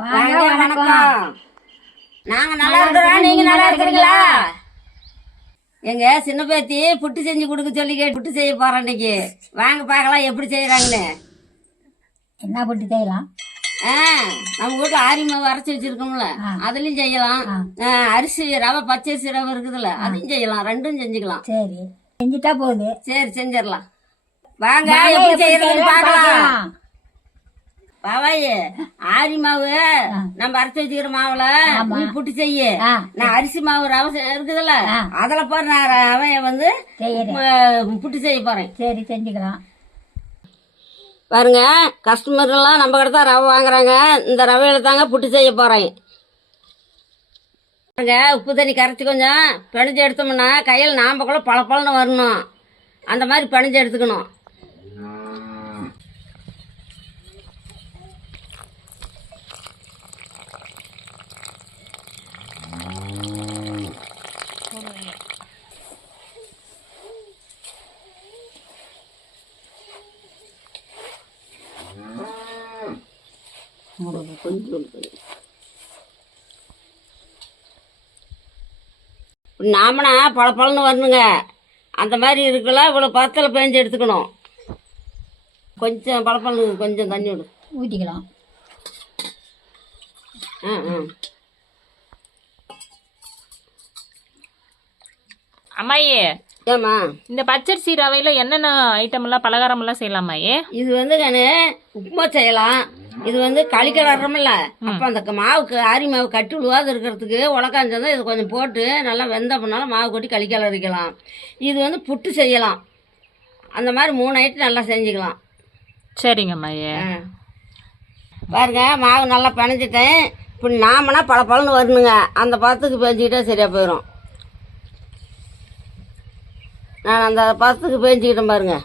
வணக்கம். நாங்க நல்லா இருக்கிறோம், நீங்க நல்லா இருக்கிறீங்களா? எங்க சின்ன பேத்தி புட்டு செஞ்சு கொடுக்க சொல்லி புட்டு செய்ய போறோம் இன்னைக்கு. வாங்க பார்க்கலாம் எப்படி செய்யறாங்கன்னு. என்ன புட்டு செய்யலாம்? நம்ம வீட்டுல ஆரி மாவு அரைச்சி வச்சிருக்கோம்ல, அதுலயும் செய்யலாம். அரிசி ரவை, பச்சரிசி ரவை இருக்குதுல்ல, அதையும் செய்யலாம். ரெண்டும் செஞ்சுக்கலாம். சரி, செஞ்சுட்டா போகுது. சரி, செஞ்சிடலாம். வாங்க எப்படி செய்யறதுன்னு பார்க்கலாம். பாவாயே, ஆரி மாவு நம்ம அரைச்சி வச்சுக்கிற மாவுல நீ புட்டு செய்ய. நான் அரிசி மாவு ரவை இருக்குதுல்ல, அதுல போற நான் ரவைய வந்து புட்டு செய்ய போறேன். சரி, செஞ்சுக்கலாம். பாருங்க, கஸ்டமர் எல்லாம் நம்ம கிட்ட தான் ரவை வாங்குறாங்க. இந்த ரவையில தாங்க புட்டு செய்ய போறேன். பாருங்க, உப்பு தண்ணி கரைச்சி கொஞ்சம் பிணைஞ்சு எடுத்தோம்னா கையில் நாம்பக்குள்ள பழப்பழன்னு வரணும். அந்த மாதிரி பிணைஞ்சு எடுத்துக்கணும். நாமனா பழப்பழன்னு வரணுங்க. அந்த மாதிரி இருக்குல்ல, இவ்வளோ பத்தில் பேஞ்சு எடுத்துக்கணும். கொஞ்சம் பழப்பழனு கொஞ்சம் தண்ணி விடு, ஊற்றிக்கலாம். அம்மாயே, ஏமா இந்த பச்சரிசி ரவையில என்னென்ன ஐட்டம் எல்லாம் பலகாரம் எல்லாம் செய்யலாமாயே? இது வந்து கண்ணு உப்புமா செய்யலாம். இது வந்து களி கிளறோம்ல, அப்ப அந்த மாவுக்கு ஆரி மாவு கட்டி விழுவாது இருக்கிறதுக்கு உலக்காஞ்சதான் இது கொஞ்சம் போட்டு நல்லா வெந்த பண்ணாலும் மாவு கொட்டி களி கிளறிக்கலாம். இது வந்து புட்டு செய்யலாம். அந்த மாதிரி 3 ஐட்டம் நல்லா செஞ்சுக்கலாம். சரிங்க அம்மாயே. பாருங்க, மாவு நல்லா பிணைஞ்சிட்டேன். இப்போ நாமனா பழன்னு வரணுங்க. அந்த பதத்துக்கு பேஞ்சிக்கிட்டா சரியா போயிடும். நான் அந்த பதத்துக்கு பேஞ்சிக்கிட்டேன் பாருங்க.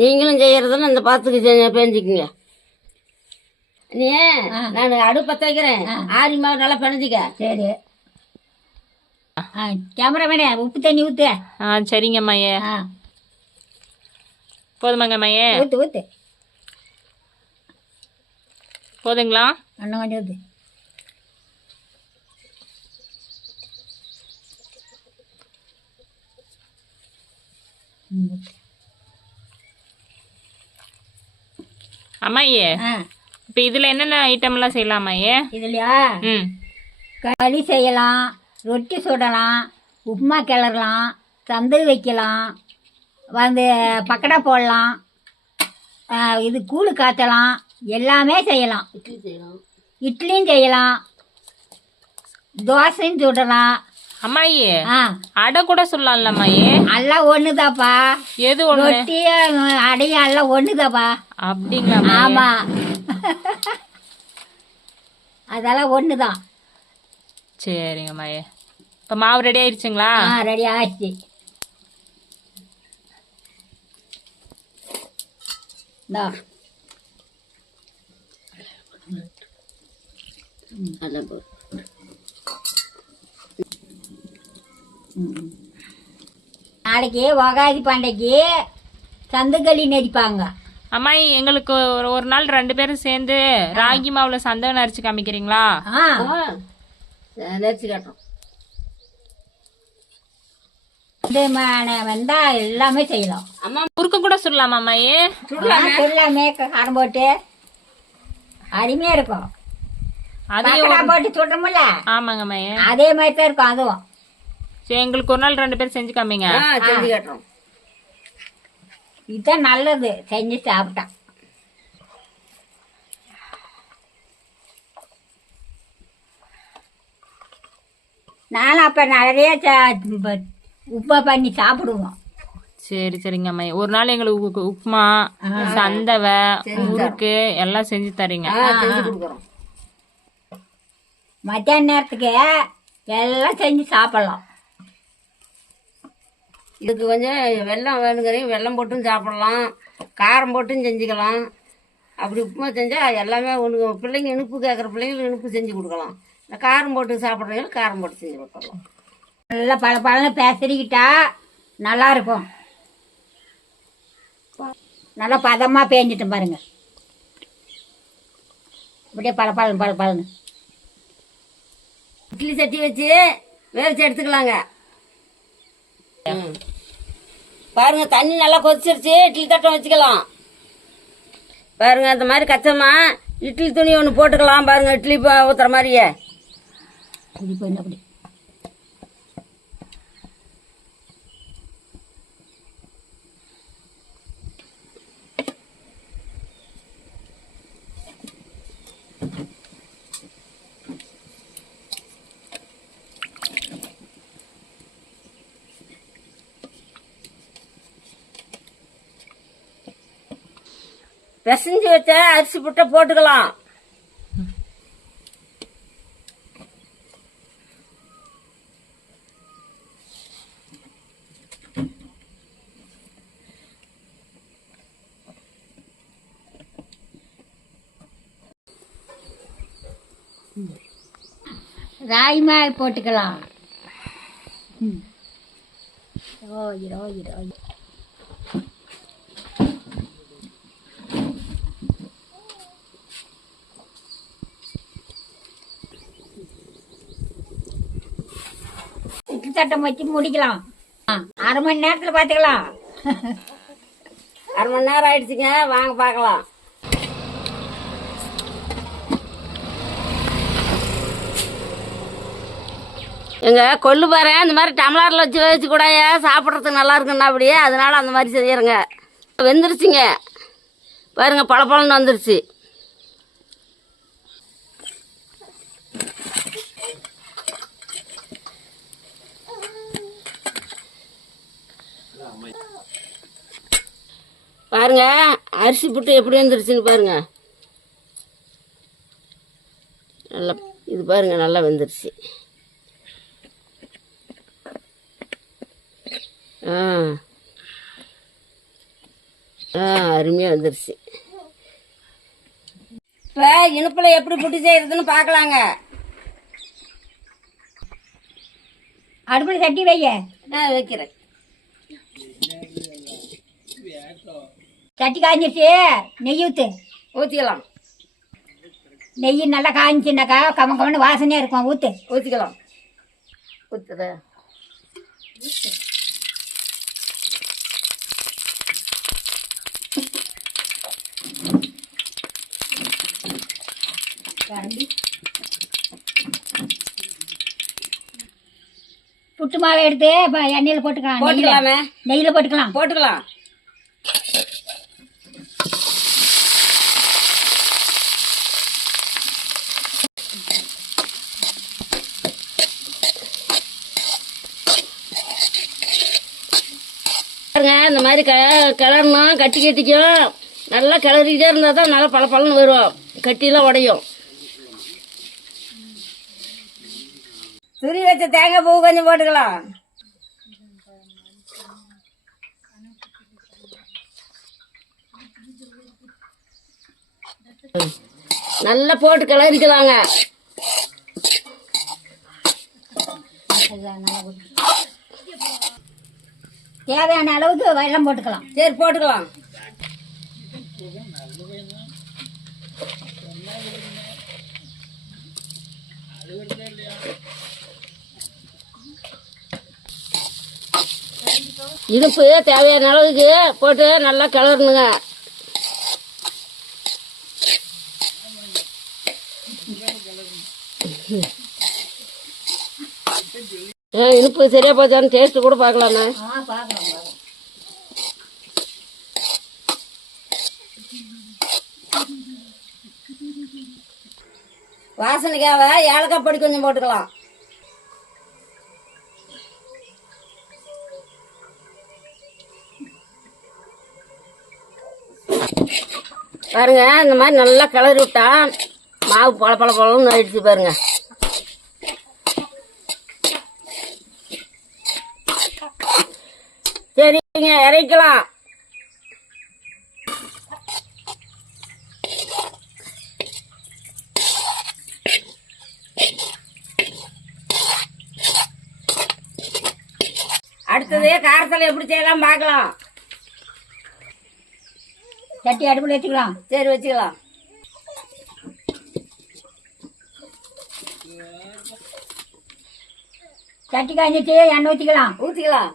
நீங்களும் செய்யறதுன்னு இந்த பதத்துக்கு பேஞ்சிக்குங்க. நீ நான் அடுப்ப வைக்கிறேன். ஆரி மாவு நல்லா பிணைஞ்சிக்க. சரி, கேமராமேனே உப்பு தண்ணி ஊத்து. சரிங்க அம்மாயே. போதுமாங்க அம்மாயே? ஊத்து ஊத்து. போதுங்களா? இன்னும் கொஞ்சம் ஊத்து. அம்மாயே, இப்ப இதுல என்னென்ன ஐட்டம் எல்லாம் செய்யலாம் அம்மாயே? இதுலையா களி செய்யலாம், ரொட்டி சுடலாம், உப்புமா கிளறலாம், சந்தல் வைக்கலாம், வந்து பக்கடா போடலாம், இது கூழு காய்ச்சலாம், எல்லாமே செய்யலாம். இட்லியும் செய்யலாம், தோசையும் சுடலாம். அம்மாயே, அடை கூட சொல்லலாம்ல அம்மாயே? எல்லாம் ஒண்ணுதாப்பா. எது ஒண்ணு? ரொட்டியும் அடையும் எல்லாம் ஒண்ணுதாப்பா. அப்படிங்களா? ஆமா, அதெல்லாம் ஒண்ணுதான். சரிங்க அம்மாயே. இப்ப மாவு ரெடி ஆயிடுச்சுங்களா? ரெடி ஆயிடுச்சு. நாளைக்கு ஒகாதி பாண்டைக்கு சந்துக்களி நெரிப்பாங்க. அம்மாயி, எங்களுக்கு ஒரு நாள் 2 பேரும் சேர்ந்து ராகி மாவுல சந்தகம் அரைச்சு காமிக்கிறீங்களா? நெரிச்சு காட்டுறோம். வந்தா எல்லாமே செய்யலாம். அம்மா, முறுக்கு கூட சுடலாமா அம்மாயி? சுடலாமே, காரம் போட்டு அருமையா இருக்கும். அதையும் போட்டு சுடுறோம்ல. ஆமாங்க அம்மாயி, அதே மாதிரி தான் இருக்கும் அதுவும். சரி, எங்களுக்கு ஒரு நாள் 2 பேரும் செஞ்சு காமிங்க. செஞ்சு காட்டுறோம். இதுதான் நல்லது, செஞ்சு சாப்பிட்டா. நானும் அப்ப நிறைய உப்பா பண்ணி சாப்பிடுவோம். சரி சரிங்க அம்மாயி, ஒரு நாள் எங்களுக்கு உப்புமா, சந்தவை, முறுக்கு எல்லாம் செஞ்சு தரீங்க. மத்தியான நேரத்துக்கு எல்லாம் செஞ்சு சாப்பிடலாம். இதுக்கு கொஞ்சம் வெல்லம் வேணுங்கிறீங்க, வெல்லம் போட்டும் சாப்பிடலாம், காரம் போட்டும் செஞ்சுக்கலாம். அப்படி உப்புமா செஞ்சால் எல்லாமே ஒன்று. பிள்ளைங்க இனிப்பு கேட்குற பிள்ளைங்களுக்கு இனிப்பு செஞ்சு கொடுக்கலாம். இந்த காரம் போட்டு சாப்பிட்றவங்களுக்கு காரம் போட்டு செஞ்சு கொடுக்கலாம். நல்லா பழன்னு பேசறிக்கிட்டா நல்லா இருக்கும். நல்லா பதமாக பேஞ்சிட்டோம் பாருங்க. அப்படியே பழன்னு இட்லி சட்டி வச்சு வேவிச்சு எடுத்துக்கலாங்க. பாருங்க தண்ணி நல்லா கொதிச்சிருச்சு. இட்லி தட்டம் வச்சுக்கலாம். பாருங்க இந்த மாதிரி கச்சமா இட்லி துணி ஒன்று போட்டுக்கலாம். பாருங்க இட்லி ஊத்துற மாதிரியே அப்படி பிசைஞ்சு வச்ச அரிசி புட்டை போட்டுக்கலாம். ராய்மா போட்டுக்கலாம். இட்லி தட்டம் வச்சு முடிக்கலாம். 1/2 மணி நேரத்தில் பார்த்துக்கலாம். 1/2 மணி நேரம் ஆயிடுச்சுங்க. வாங்க பார்க்கலாம். எங்க கொள்ளு பாரு இந்த மாதிரி டம்ளரில் வச்சு கூட சாப்பிட்றதுக்கு நல்லா இருக்குன்னா அப்படியே அதனால அந்த மாதிரி செய்யறங்க. வெந்துருச்சுங்க பாருங்க, பழப்பழன்னு வந்துருச்சு. பாருங்க அரிசி புட்டு எப்படி வந்துருச்சுன்னு பாருங்க. நல்லா இது பாருங்க நல்லா வெந்துருச்சு. அருமையாக வந்துருச்சு. இப்போ இனிப்பில் எப்படி புட்டு செய்யறதுன்னு பார்க்கலாங்க. அடுப்பில் சட்டி வைய. வைக்கிறேன். சட்டி காய்ஞ்சிருச்சு. நெய் ஊற்றிக்கலாம். நெய் நல்லா காய்ஞ்சின்னாக்கா கம்மன்னு வாசனையாக இருக்கும். ஊற்றிக்கலாம். ஊற்றுத புட்டு மாவை எடுத்து எண்ணெயில் போட்டுக்கலாம். நெய்யில் போட்டுக்கலாம். இந்த மாதிரி கிளறணும். கட்டிக்கும் நல்லா கிளறிக்கிட்டே இருந்தால் தான் நல்லா பழப்பழன்னு வரும். கட்டிலாம் உடையும். துரி வச்ச தேங்காய் பூ கொஞ்சம் போட்டுக்கலாம். நல்லா போட்டு கிளறிக்கலாங்க. தேவையான அளவுக்கு வெல்லம் போட்டுக்கலாம். சரி போட்டுக்கலாம். இனிப்பு தேவையான அளவுக்கு போட்டு நல்லா கிளறணுங்க. இனிப்பு சரியா போச்சான்னு டேஸ்ட் கூட பார்க்கலாமே. வாசனைக்காக ஏலக்காய் பொடி கொஞ்சம் போட்டுக்கலாம். பாருங்க இந்த மாதிரி நல்லா கிளறி விட்டா மாவு பழப்பழன்னு ஆயிடுச்சு பாருங்க. சரிங்க இறக்கலாம். அடுத்தது காரத்தில் எப்படி செய்யலாம் பார்க்கலாம். சட்டி அடுப்புல வச்சுக்கலாம். சரி வச்சுக்கலாம். சட்டி காய்ஞ்சிட்டு எண்ணெய் ஊற்றிக்கலாம். ஊற்றிக்கலாம்.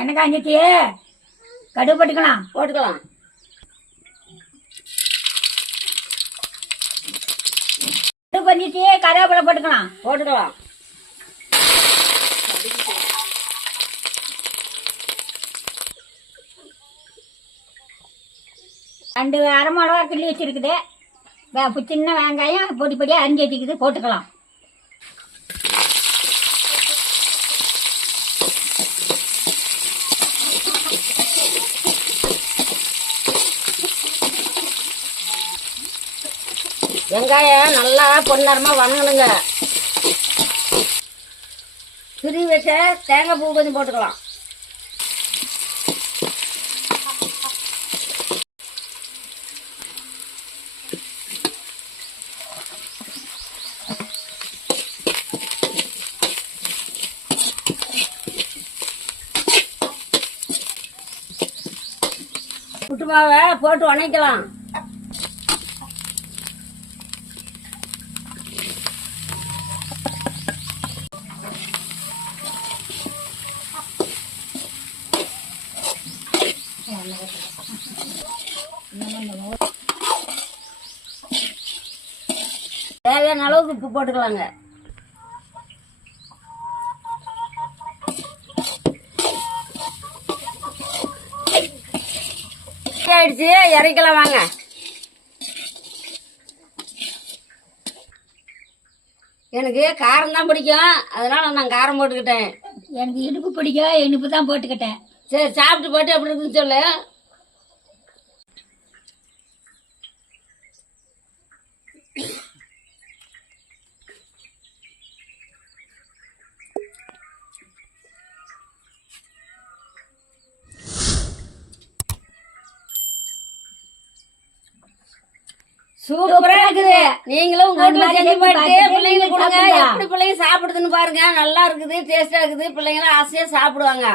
எண்ணெய் காய்ஞ்சிட்டு கடுகு போட்டுக்கலாம். போட்டுக்கலாம். கடுகு பண்ணிட்டு கருவேப்பிலை போட்டுக்கலாம். போட்டுக்கலாம். ரெண்டு அரை மிளகா கிள்ளி வச்சிருக்குது. சின்ன வெங்காயம் பொடி பொடியாக அரிஞ்சு வச்சுக்குது, போட்டுக்கலாம். வெங்காயம் நல்லா பொன்னரமா வணங்கணுங்க. துருவி வச்ச தேங்காய் பூ கொஞ்சம் போட்டுக்கலாம். புட்டு மாவை போட்டு வணக்கலாம். தேவையான அளவுக்கு உப்பு போட்டுக்கலாங்க. ஆயிடுச்சு, இறக்கலாம் வாங்க. எனக்கு காரம் தான் பிடிக்கும், அதனால நான் காரம் போட்டுக்கிட்டேன். எனக்கு இனிப்பு பிடிக்கும், இனிப்பு தான் போட்டுக்கிட்டேன். சரி சாப்பிட்டு போட்டு எப்படி இருக்குன்னு சொல்லு. சூப்பரா இருக்குது. நீங்களும் உங்க வீட்டுல செஞ்சு போட்டு பிள்ளைங்களுக்கு கொடுங்க. எப்படி பிள்ளைங்க சாப்பிடுதுன்னு பாருங்க. நல்லா இருக்குது, டேஸ்டா இருக்குது. பிள்ளைங்களும் ஆசையா சாப்பிடுவாங்க.